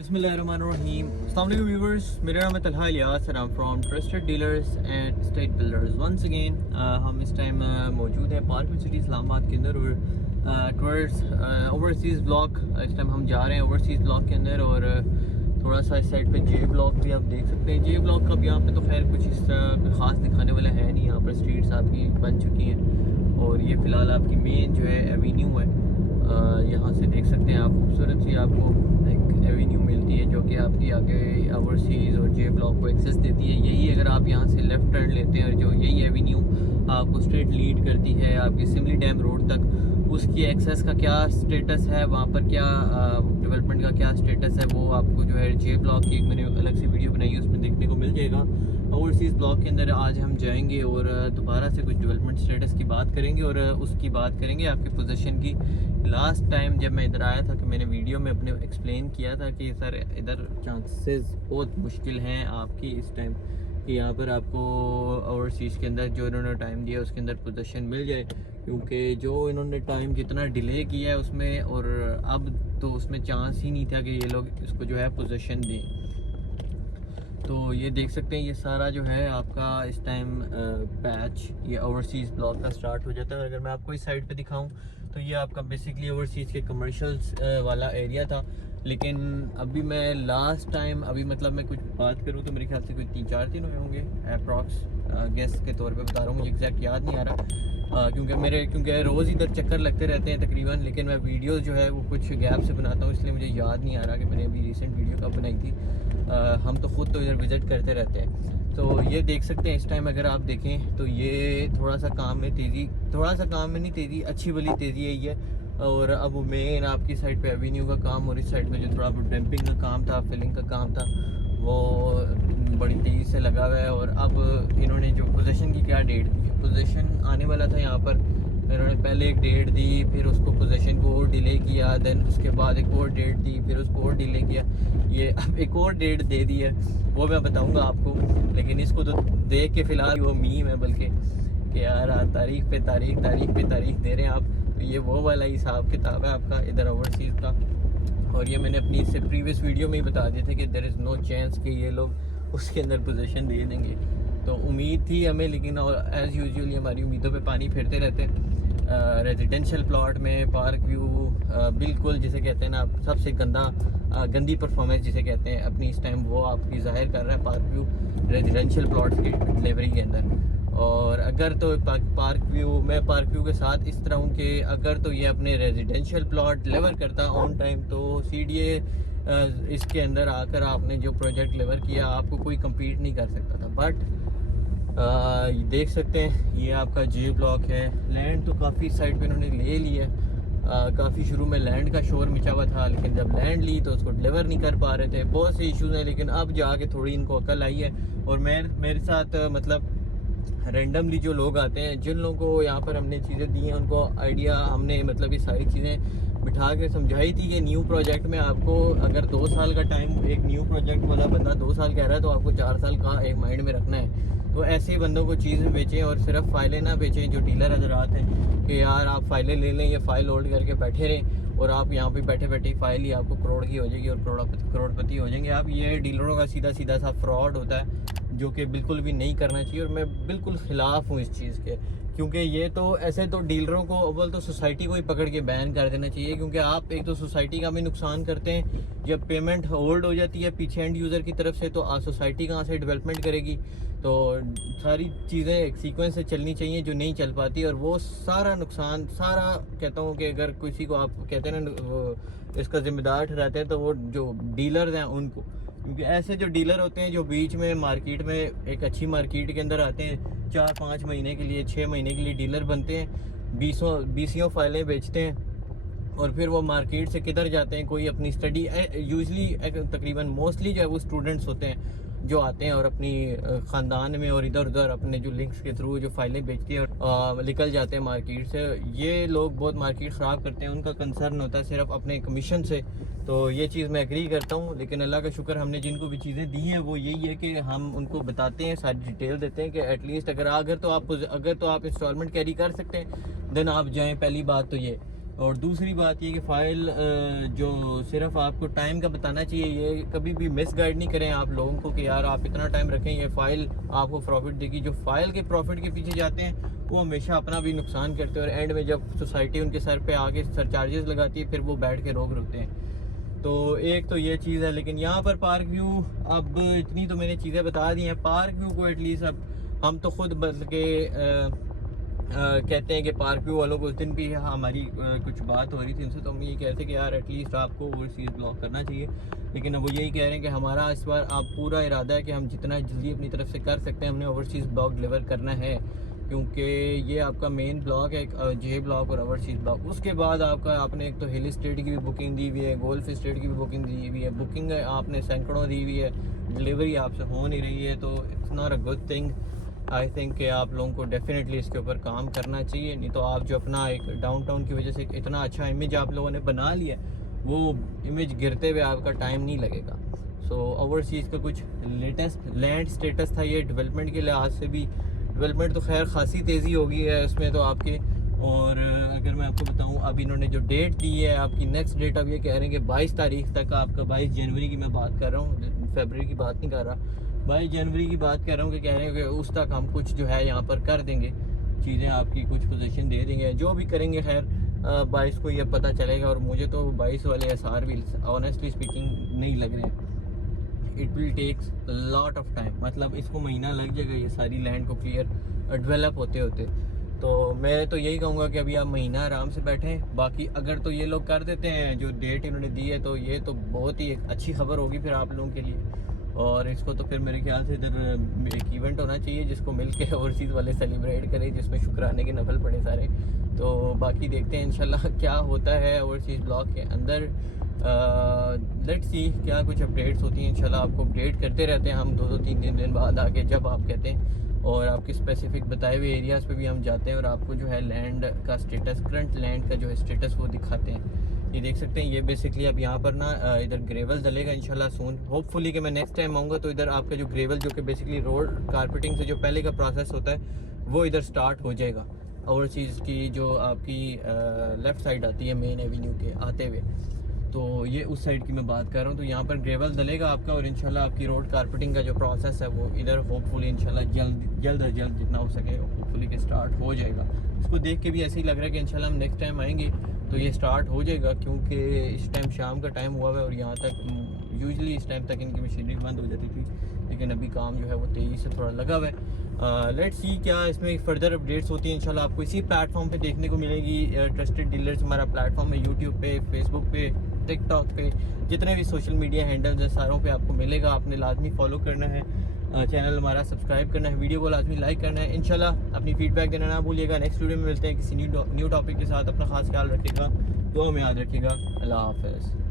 बिस्मिल्लाहिर्रहमानिर्रहीम। अस्सलाम वालेकुम व्यूवर्स, मेरा नाम है तलहा इलियास और I am from trusted dealers and state builders. Once again हम इस टाइम मौजूद हैं पार्क सिटी इस्लामाबाद के अंदर और टूवर्ड्स ओवरसीज़ ब्लॉक। इस टाइम हम जा रहे हैं ओवरसीज़ ब्लॉक के अंदर और थोड़ा सा इस साइड पे जे ब्लॉक भी आप देख सकते हैं। जे ब्लॉक का यहाँ पे तो खैर कुछ इस तरह ख़ास दिखाने वाला है नहीं। यहाँ पर स्ट्रीट्स आपकी बन चुकी हैं और ये फ़िलहाल आपकी मेन जो है एवेन्यू है। यहाँ से देख सकते हैं आप, खूबसूरत सी आपको एक एवेन्यू मिलती है जो कि आपकी आगे ओवरसीज़ और जे ब्लॉक को एक्सेस देती है। यही अगर आप यहाँ से लेफ़्ट टर्न लेते हैं और जो यही एवेन्यू आपको स्ट्रेट लीड करती है आपकी सिमली डैम रोड तक, उसकी एक्सेस का क्या स्टेटस है, वहाँ पर क्या डेवलपमेंट का क्या स्टेटस है, वो आपको जो है जे ब्लॉक की एक मैंने अलग से वीडियो बनाई है उसमें देखने को मिल जाएगा। ओवरसीज़ ब्लॉक के अंदर आज हम जाएंगे और दोबारा से कुछ डेवलपमेंट स्टेटस की बात करेंगे और उसकी बात करेंगे आपकी पोजीशन की। लास्ट टाइम जब मैं इधर आया था कि मैंने वीडियो में अपने एक्सप्लेन किया था कि सर इधर चांसेस बहुत मुश्किल हैं आपकी इस टाइम कि यहाँ पर आपको ओवरसीज़ के अंदर जो इन्होंने टाइम दिया उसके अंदर पोजीशन मिल जाए, क्योंकि जो इन्होंने टाइम जितना डिले किया है उसमें और अब तो उसमें चांस ही नहीं था कि ये लोग इसको जो है पोजीशन दें। तो ये देख सकते हैं ये सारा जो है आपका इस टाइम पैच ये ओवरसीज़ ब्लॉक का स्टार्ट हो जाता है। अगर मैं आपको इस साइड पे दिखाऊं तो ये आपका बेसिकली ओवरसीज़ के कमर्शियल्स वाला एरिया था। लेकिन अभी मैं लास्ट टाइम मतलब मैं कुछ बात करूं तो मेरे ख्याल से कोई 3-4 दिन हुए होंगे अप्रॉक्स, गेस के तौर पे बता रहा हूँ, मुझे एग्जैक्ट याद नहीं आ रहा क्योंकि रोज़ इधर चक्कर लगते रहते हैं तकरीबन। लेकिन मैं वीडियो जो है वो कुछ गैप से बनाता हूँ, इसलिए मुझे याद नहीं आ रहा कि मैंने अभी रिसेंट वीडियो कब बनाई थी। हम तो ख़ुद तो इधर विज़िट करते रहते हैं। तो ये देख सकते हैं इस टाइम अगर आप देखें तो ये थोड़ा सा काम में नहीं तेज़ी, अच्छी वाली तेज़ी है ये। और अब मेन आपकी साइड पे एवेन्यू का काम और इस साइड पे जो थोड़ा डंपिंग का काम था, फिलिंग का काम था, वो बड़ी तेज़ी से लगा हुआ है। और अब इन्होंने जो पोजीशन की क्या डेट दी, पोजीशन आने वाला था यहाँ पर, इन्होंने पहले एक डेट दी, फिर उसको पोजीशन को और डिले किया, देन उसके बाद एक और डेट दी, फिर उसको और डिले किया। ये अब एक और डेट दे दी है, वो मैं बताऊंगा आपको। लेकिन इसको तो देख के फ़िलहाल वो मीम है बल्कि कि यार तारीख पे तारीख दे रहे हैं आप। तो ये वो वाला हिसाब किताब है आपका इधर ओवरसीज़ का। और ये मैंने अपनी इससे प्रीवियस वीडियो में ही बता दिए थे कि देयर इज़ नो चांस कि ये लोग उसके अंदर पोजीशन दे देंगे। तो उम्मीद थी हमें, लेकिन एज़ यूजुअली हमारी उम्मीदों पे पानी फेरते रहते हैं। रेजिडेंशियल प्लॉट में पार्क व्यू बिल्कुल जिसे कहते हैं ना सबसे गंदी परफॉर्मेंस जिसे कहते हैं अपनी इस टाइम, वो आपकी ज़ाहिर कर रहा है पार्क व्यू रेजिडेंशियल प्लॉट्स की डिलीवरी के अंदर। और अगर तो पार्क व्यू के साथ इस तरह हूँ कि अगर तो ये अपने रेजिडेंशियल प्लॉट डिलीवर करता ऑन टाइम तो CDA इसके अंदर आकर आपने जो प्रोजेक्ट डिलीवर किया आपको कोई कम्पीट नहीं कर सकता था। बट देख सकते हैं ये आपका जे ब्लॉक है। लैंड तो काफ़ी साइड पे इन्होंने ले ली है। काफ़ी शुरू में लैंड का शोर मचा हुआ था, लेकिन जब लैंड ली तो उसको डिलीवर नहीं कर पा रहे थे, बहुत से इश्यूज़ हैं। लेकिन अब जाके थोड़ी इनको अकल आई है। और मेरे साथ मतलब रैंडमली जो लोग आते हैं, जिन लोगों को यहाँ पर हमने चीज़ें दी हैं, उनको आइडिया हमने मतलब ये सारी चीज़ें बिठा के समझाई थी कि न्यू प्रोजेक्ट में आपको अगर 2 साल का टाइम, एक न्यू प्रोजेक्ट वाला बंदा 2 साल कह रहा है तो आपको 4 साल का एक माइंड में रखना है। तो ऐसे बंदों को चीज़ें बेचें और सिर्फ फाइलें ना बेचें। जो डीलर हजरात हैं कि यार आप फाइलें ले लें, ये फ़ाइल होल्ड करके बैठे रहें और आप यहाँ पे बैठे बैठे फ़ाइल ही आपको करोड़ की हो जाएगी और करोड़पति हो जाएंगे आप। ये डीलरों का सीधा सा फ्रॉड होता है जो कि बिल्कुल भी नहीं करना चाहिए। और मैं बिल्कुल ख़िलाफ़ हूँ इस चीज़ के, क्योंकि ये तो ऐसे तो डीलरों को अव्वल तो सोसाइटी को ही पकड़ के बैन कर देना चाहिए, क्योंकि आप एक तो सोसाइटी का भी नुकसान करते हैं। जब पेमेंट होल्ड हो जाती है पीछे एंड यूज़र की तरफ से तो सोसाइटी कहाँ से डेवलपमेंट करेगी। तो सारी चीज़ें एक सीक्वेंस से चलनी चाहिए जो नहीं चल पाती। और वो सारा नुकसान सारा कहता हूँ कि अगर किसी को आप कहते हैं ना वो इसका ज़िम्मेदार ठहराते हैं तो वो जो डीलर्स हैं उनको, क्योंकि ऐसे जो डीलर होते हैं जो बीच में मार्केट में एक अच्छी मार्केट के अंदर आते हैं 4-5 महीने के लिए 6 महीने के लिए डीलर बनते हैं, 20 फाइलें बेचते हैं और फिर वो मार्केट से किधर जाते हैं, कोई अपनी स्टडी यूजली तकरीबन मोस्टली जो है वो स्टूडेंट्स होते हैं जो आते हैं और अपनी ख़ानदान में और इधर उधर अपने जो लिंक्स के थ्रू जो फाइलें बेचती हैं और निकल जाते हैं मार्केट से। ये लोग बहुत मार्केट ख़राब करते हैं, उनका कंसर्न होता है सिर्फ अपने कमीशन से। तो ये चीज़ मैं एग्री करता हूँ। लेकिन अल्लाह का शुक्र हमने जिनको भी चीज़ें दी हैं वो यही है कि हम उनको बताते हैं, सारी डिटेल देते हैं कि एटलीस्ट अगर तो आप इंस्टॉलमेंट कैरी कर सकते हैं देन आप जाएँ, पहली बात तो ये। और दूसरी बात ये कि फ़ाइल जो सिर्फ आपको टाइम का बताना चाहिए, ये कभी भी मिस गाइड नहीं करें आप लोगों को कि यार आप इतना टाइम रखें, ये फ़ाइल आपको प्रॉफिट देगी। जो फ़ाइल के प्रॉफिट के पीछे जाते हैं वो हमेशा अपना भी नुकसान करते हैं, और एंड में जब सोसाइटी उनके सर पे आके सरचार्जेस लगाती है फिर वो बैठ के रोक रुकते हैं। तो एक तो ये चीज़ है। लेकिन यहाँ पर पार्क व्यू, अब इतनी तो मैंने चीज़ें बता दी हैं। पार्क व्यू को एटलीस्ट अब हम तो खुद बदल के कहते हैं कि पार्क व्यू वालों को उस दिन भी हमारी कुछ बात हो रही थी उनसे, तो हम ये कहते कि यार एटलीस्ट आपको ओवरसीज़ ब्लॉग करना चाहिए। लेकिन अब वो यही कह रहे हैं कि हमारा इस बार आप पूरा इरादा है कि हम जितना जल्दी अपनी तरफ से कर सकते हैं हमने ओवरसीज़ ब्लॉग डिलीवर करना है, क्योंकि ये आपका मेन ब्लॉग है जे ब्लॉग और ओवरसीज़ ब्लॉग। उसके बाद आपने एक तो हिल स्टेट की भी बुकिंग दी हुई है, गोल्फ स्टेट की भी बुकिंग दी हुई है। बुकिंग आपने सैकड़ों दी हुई है, डिलीवरी आपसे हो नहीं रही है, तो it's not a good thing. I think कि आप लोगों को डेफिनेटली इसके ऊपर काम करना चाहिए, नहीं तो आप जो अपना एक डाउनटाउन की वजह से इतना अच्छा इमेज आप लोगों ने बना लिया, वो इमेज गिरते हुए आपका टाइम नहीं लगेगा। सो ओवरसीज़ का कुछ लेटेस्ट लैंड स्टेटस था ये, डेवलपमेंट के लिहाज से भी डेवलपमेंट तो खैर खासी तेज़ी हो गई है उसमें तो आपके। और अगर मैं आपको बताऊं, अब इन्होंने जो डेट दी है आपकी, नेक्स्ट डेट अब ये कह रहे हैं कि 22 तारीख तक आपका, 22 जनवरी की मैं बात कर रहा हूँ, फरवरी की बात नहीं कर रहा, 22 जनवरी की बात कर रहा हूँ, कि कह रहे हैं कि उस तक हम कुछ जो है यहाँ पर कर देंगे, चीज़ें आपकी कुछ पोजीशन दे देंगे, जो भी करेंगे। खैर 22 को ये पता चलेगा, और मुझे तो 22 वाले आसार भी ऑनेस्टली स्पीकिंग नहीं लग रहे हैं। It will takes lot of time, मतलब इसको महीना लग जाएगा ये सारी लैंड को क्लियर डेवलप होते होते। तो मैं तो यही कहूँगा कि अभी आप महीना आराम से बैठें। बाकी अगर तो ये लोग कर देते हैं जो डेट इन्होंने दी है, तो ये तो बहुत ही एक अच्छी खबर होगी फिर आप लोगों के लिए। और इसको तो फिर मेरे ख्याल से इधर एक इवेंट होना चाहिए जिसको मिल के ओवरसीज़ वाले सेलिब्रेट करें, जिसमें शुक्राने के नफल पड़े सारे। तो बाकी देखते हैं इंशाल्लाह क्या होता है ओवरसीज़ ब्लॉग के अंदर। लेट्स सी क्या कुछ अपडेट्स होती हैं, इंशाल्लाह आपको अपडेट करते रहते हैं हम 2-3 दिन बाद आके, जब आप कहते हैं। और आपके स्पेसिफिक बताए हुए एरियाज़ पे भी हम जाते हैं और आपको जो है लैंड का स्टेटस, करंट लैंड का जो है स्टेटस वो दिखाते हैं। ये देख सकते हैं, ये बेसिकली अब यहाँ पर ना इधर ग्रेवल डलेगा इंशाल्लाह सून। होपफुली कि मैं नेक्स्ट टाइम आऊँगा तो इधर आपका जो ग्रेवल, जो कि बेसिकली रोड कारपेटिंग से जो पहले का प्रोसेस होता है, वो इधर स्टार्ट हो जाएगा। ओवरसीज़ की जो आपकी लेफ़्ट साइड आती है मेन एवेन्यू के आते हुए, तो ये उस साइड की मैं बात कर रहा हूँ। तो यहाँ पर ग्रेवल डलेगा आपका, और इंशाल्लाह आपकी रोड कारपेटिंग का जो प्रोसेस है वो इधर होपफुली इंशाल्लाह जल्द अज जल्द जितना हो सके होपफुली के स्टार्ट हो जाएगा। इसको देख के भी ऐसे ही लग रहा है कि इंशाल्लाह हम नेक्स्ट टाइम आएंगे तो ये स्टार्ट हो जाएगा, क्योंकि इस टाइम शाम का टाइम हुआ है और यहाँ तक यूजुअली इस टाइम तक इनकी मशीनरी बंद हो जाती थी, लेकिन अभी काम जो है वो तेज़ी से थोड़ा लगा हुआ है। लेट्स सी क्या इसमें फर्दर अपडेट्स होती हैं। इंशाल्लाह आपको इसी प्लेटफॉर्म पे देखने को मिलेगी। ट्रस्टेड डीलर्स हमारा प्लेटफॉर्म है, यूट्यूब पे, फेसबुक पे, टिकटॉक पे, जितने भी सोशल मीडिया हैंडल्स हैं सारों पे आपको मिलेगा। आपने लाजमी फॉलो करना है, चैनल हमारा सब्सक्राइब करना है, वीडियो को लाजमी लाइक करना है। इंशाल्लाह अपनी फीडबैक देना ना भूलिएगा। नेक्स्ट वीडियो में मिलते हैं किसी न्यू टॉपिक के साथ। अपना खास ख्याल रखिएगा, दुआ में याद रखिएगा। अल्लाह हाफ़िज़।